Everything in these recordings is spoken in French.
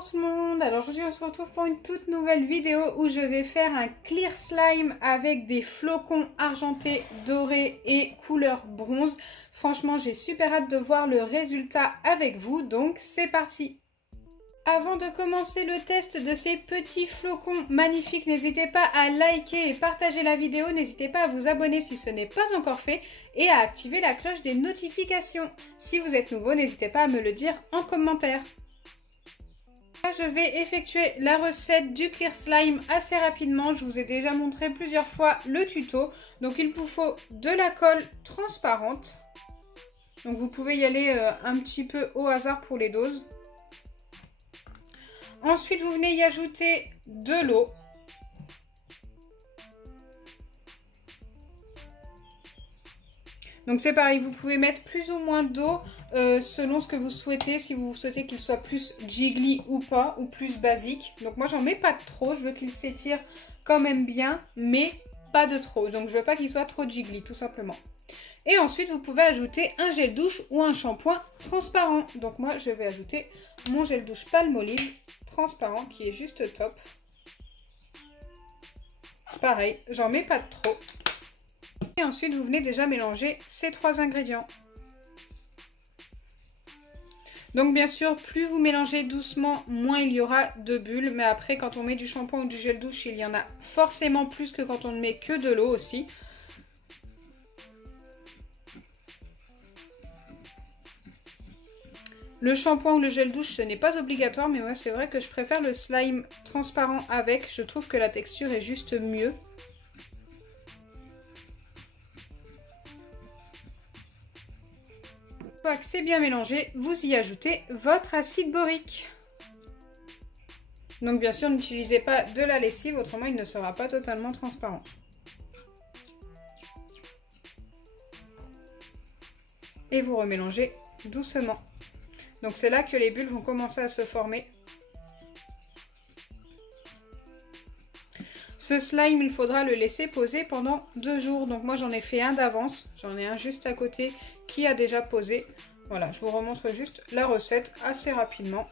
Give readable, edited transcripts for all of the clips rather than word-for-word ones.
Bonjour tout le monde, alors aujourd'hui on se retrouve pour une toute nouvelle vidéo où je vais faire un clear slime avec des flocons argentés, dorés et couleur bronze. Franchement j'ai super hâte de voir le résultat avec vous, donc c'est parti. Avant de commencer le test de ces petits flocons magnifiques, n'hésitez pas à liker et partager la vidéo, n'hésitez pas à vous abonner si ce n'est pas encore fait et à activer la cloche des notifications. Si vous êtes nouveau, n'hésitez pas à me le dire en commentaire. Là, je vais effectuer la recette du clear slime assez rapidement. Je vous ai déjà montré plusieurs fois le tuto. Donc il vous faut de la colle transparente. Donc vous pouvez y aller un petit peu au hasard pour les doses. Ensuite, vous venez y ajouter de l'eau. Donc c'est pareil, vous pouvez mettre plus ou moins d'eau selon ce que vous souhaitez. Si vous souhaitez qu'il soit plus jiggly ou pas, ou plus basique. Donc moi, j'en mets pas trop. Je veux qu'il s'étire quand même bien, mais pas de trop. Donc je veux pas qu'il soit trop jiggly, tout simplement. Et ensuite, vous pouvez ajouter un gel douche ou un shampoing transparent. Donc moi, je vais ajouter mon gel douche Palmolive transparent qui est juste top. Pareil, j'en mets pas trop. Et ensuite, vous venez déjà mélanger ces trois ingrédients. Donc bien sûr, plus vous mélangez doucement, moins il y aura de bulles. Mais après, quand on met du shampoing ou du gel douche, il y en a forcément plus que quand on ne met que de l'eau aussi. Le shampoing ou le gel douche, ce n'est pas obligatoire, mais moi c'est vrai que je préfère le slime transparent avec. Je trouve que la texture est juste mieux. Une fois que c'est bien mélangé, vous y ajoutez votre acide borique. Donc bien sûr, n'utilisez pas de la lessive, autrement il ne sera pas totalement transparent. Et vous remélangez doucement. Donc c'est là que les bulles vont commencer à se former. Ce slime, il faudra le laisser poser pendant 2 jours. Donc moi j'en ai fait un d'avance. J'en ai un juste à côté qui a déjà posé. Voilà, je vous remontre juste la recette assez rapidement.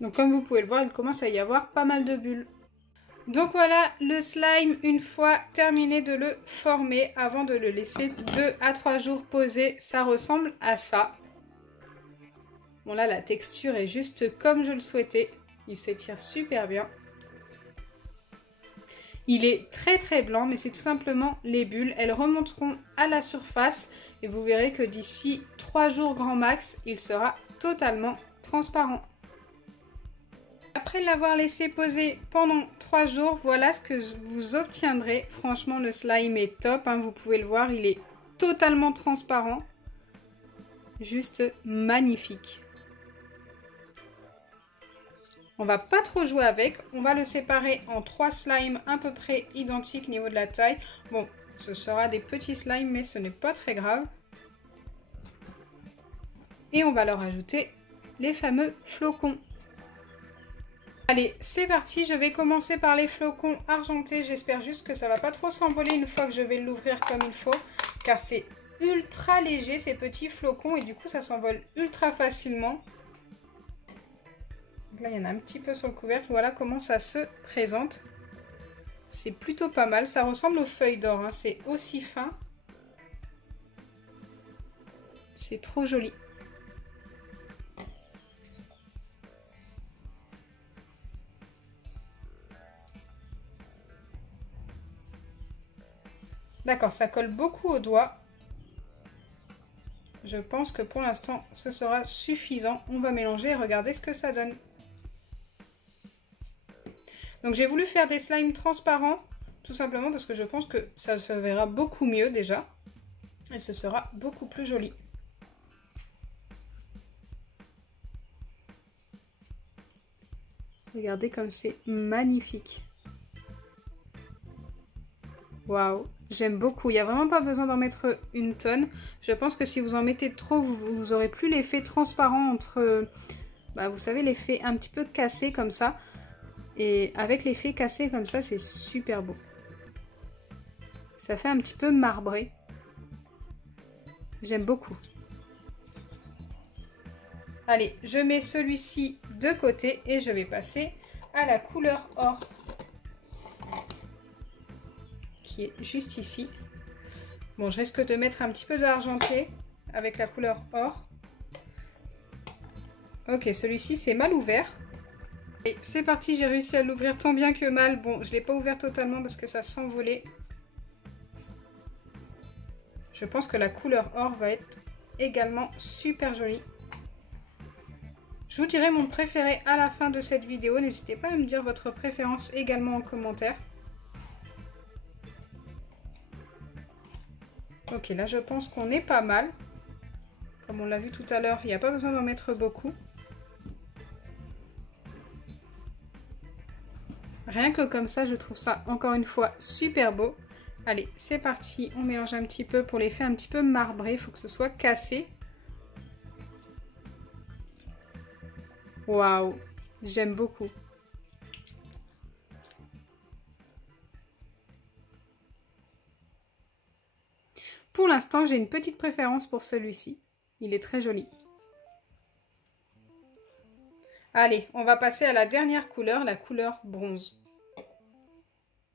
Donc comme vous pouvez le voir, il commence à y avoir pas mal de bulles. Donc voilà le slime une fois terminé de le former. Avant de le laisser 2 à 3 jours poser, ça ressemble à ça. Bon là la texture est juste comme je le souhaitais. Il s'étire super bien. Il est très très blanc, mais c'est tout simplement les bulles. Elles remonteront à la surface et vous verrez que d'ici 3 jours grand max, il sera totalement transparent. Après l'avoir laissé poser pendant 3 jours, voilà ce que vous obtiendrez. Franchement, le slime est top, hein, vous pouvez le voir, il est totalement transparent. Juste magnifique. On va pas trop jouer avec, on va le séparer en 3 slimes à peu près identiques au niveau de la taille. Bon, ce sera des petits slimes, mais ce n'est pas très grave. Et on va leur ajouter les fameux flocons. Allez, c'est parti, je vais commencer par les flocons argentés. J'espère juste que ça va pas trop s'envoler une fois que je vais l'ouvrir comme il faut. Car c'est ultra léger ces petits flocons et du coup ça s'envole ultra facilement. Donc là il y en a un petit peu sur le couvercle, voilà comment ça se présente. C'est plutôt pas mal, ça ressemble aux feuilles d'or, hein. C'est aussi fin. C'est trop joli. D'accord, ça colle beaucoup aux doigts. Je pense que pour l'instant, ce sera suffisant. On va mélanger et regarder ce que ça donne. Donc j'ai voulu faire des slimes transparents, tout simplement parce que je pense que ça se verra beaucoup mieux déjà. Et ce sera beaucoup plus joli. Regardez comme c'est magnifique. Waouh, j'aime beaucoup. Il n'y a vraiment pas besoin d'en mettre une tonne. Je pense que si vous en mettez trop, vous n'aurez plus l'effet transparent entre... vous savez, l'effet un petit peu cassé comme ça. Et avec l'effet cassé comme ça, c'est super beau. Ça fait un petit peu marbré. J'aime beaucoup. Allez, je mets celui-ci de côté et je vais passer à la couleur or. Qui est juste ici. Bon, je risque de mettre un petit peu d'argenté avec la couleur or. Ok, celui-ci c'est mal ouvert. Et c'est parti, j'ai réussi à l'ouvrir tant bien que mal. Bon, je ne l'ai pas ouvert totalement parce que ça s'envolait. Je pense que la couleur or va être également super jolie. Je vous dirai mon préféré à la fin de cette vidéo. N'hésitez pas à me dire votre préférence également en commentaire. Ok, là je pense qu'on est pas mal. Comme on l'a vu tout à l'heure, il n'y a pas besoin d'en mettre beaucoup. Rien que comme ça, je trouve ça encore une fois super beau. Allez, c'est parti. On mélange un petit peu pour l'effet un petit peu marbré. Il faut que ce soit cassé. Waouh, j'aime beaucoup. Pour l'instant, j'ai une petite préférence pour celui-ci. Il est très joli. Allez, on va passer à la dernière couleur, la couleur bronze.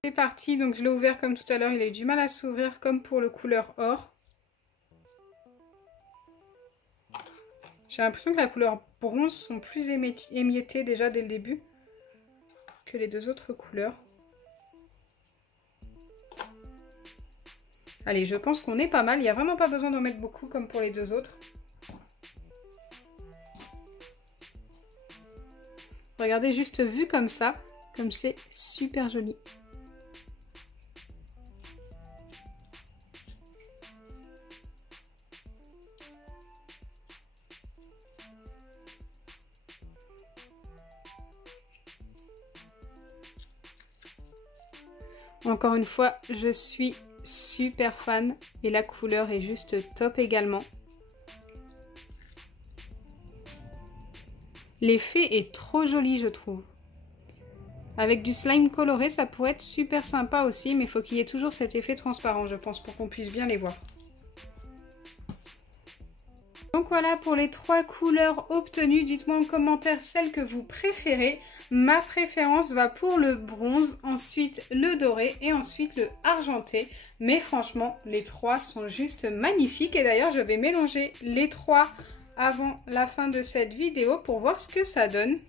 C'est parti, donc je l'ai ouvert comme tout à l'heure, il a eu du mal à s'ouvrir comme pour le couleur or. J'ai l'impression que la couleur bronze sont plus émiettées déjà dès le début que les deux autres couleurs. Allez, je pense qu'on est pas mal. Il n'y a vraiment pas besoin d'en mettre beaucoup comme pour les deux autres. Regardez, juste vu comme ça, comme c'est super joli. Encore une fois, je suis super fan et la couleur est juste top également. L'effet est trop joli, je trouve. Avec du slime coloré, ça pourrait être super sympa aussi, mais il faut qu'il y ait toujours cet effet transparent, je pense, pour qu'on puisse bien les voir. Donc voilà pour les 3 couleurs obtenues. Dites-moi en commentaire celle que vous préférez. Ma préférence va pour le bronze, ensuite le doré et ensuite le argenté. Mais franchement, les 3 sont juste magnifiques. Et d'ailleurs, je vais mélanger les 3 avant la fin de cette vidéo pour voir ce que ça donne.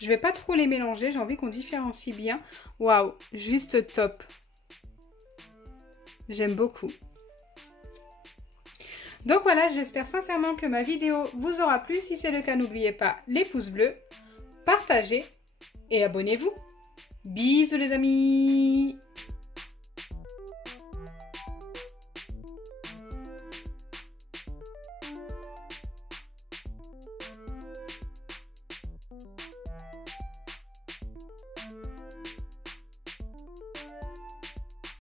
Je vais pas trop les mélanger, j'ai envie qu'on différencie bien. Waouh, juste top. J'aime beaucoup. Donc voilà, j'espère sincèrement que ma vidéo vous aura plu. Si c'est le cas, n'oubliez pas les pouces bleus, partagez et abonnez-vous. Bisous les amis!